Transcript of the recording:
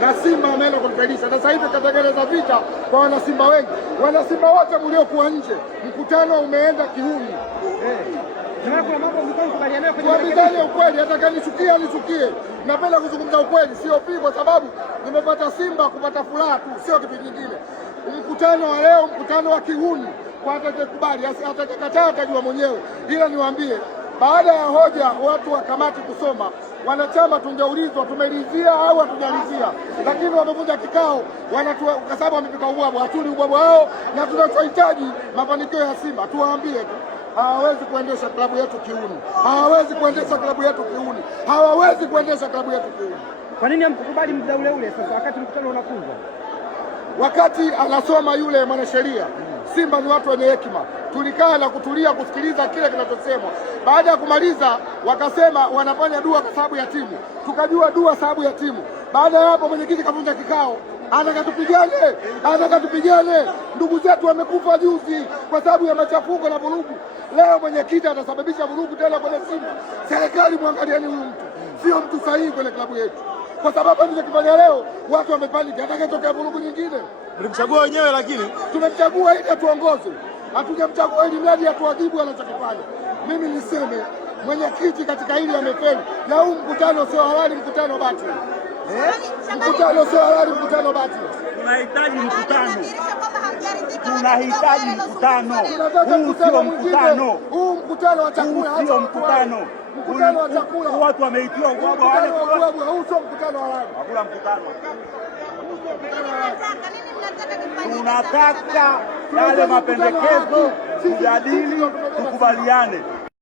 na Simba ameenda kutufaidisha. Sasa hivi katengeneza vita kwa wanasimba wengi. Wanasimba wote mliokuwa nje, mkutano umeenda kiuni. Tuambizane ukweli, atakayenichukia nichukie. Napenda kuzungumza ukweli, sio pii, kwa sababu nimepata Simba kupata furaha tu, sio kitu kingine. Mkutano wa leo, mkutano wa kihuni, kwa atakayekubali, atakayekataa atajua mwenyewe. Ila niwaambie, baada ya hoja watu wa kamati kusoma, wanachama tungeulizwa tumeridhia au hatujalizia, lakini wamevunja kikao, kwa sababu wamepika ubwabwa. Hatuli ubwabwa wao, na tunachohitaji mafanikio ya Simba. Tuwaambie tu, hawawezi kuendesha klabu yetu kiuni, hawawezi kuendesha klabu yetu kiuni, hawawezi kuendesha klabu yetu kiuni. Kwa nini hamkubali muda ule ule sasa wakati mkutano unafungwa? Wakati anasoma yule mwanasheria, Simba ni watu wenye hekima, tulikaa na kutulia kusikiliza kile kinachosemwa. Baada ya kumaliza, wakasema wanafanya dua kwa sababu ya timu, tukajua dua sababu ya timu. Baada ya hapo, mwenyekiti kavunja kikao, anakatupigane. Ndugu zetu wamekufa juzi kwa sababu ya machafuko na vurugu. Leo mwenyekiti atasababisha vurugu tena kwenye Simba. Serikali, mwangalieni huyu mtu, sio mtu sahihi kwenye klabu yetu, kwa sababu alichokifanya leo watu wamepaniki. Atakayetokea vurugu nyingine, mlimchagua wenyewe, lakini tumemchagua ili atuongoze, hatujamchagua ili mradi atuadhibu anachokifanya. Mimi niseme mwenyekiti katika hili amefeli, na huu mkutano sio halali, mkutano batili. Mkutano sio halali, mkutano batili. Tunahitaji mkutano, tunahitaji mkutano. Huu mkutano wa chakula sio mkutano. Mkutano wa chakula, watu wameitiwa ubwabwa, huu sio mkutano halali. Hakuna mkutano. Tunataka yale mapendekezo tujadili, tukubaliane.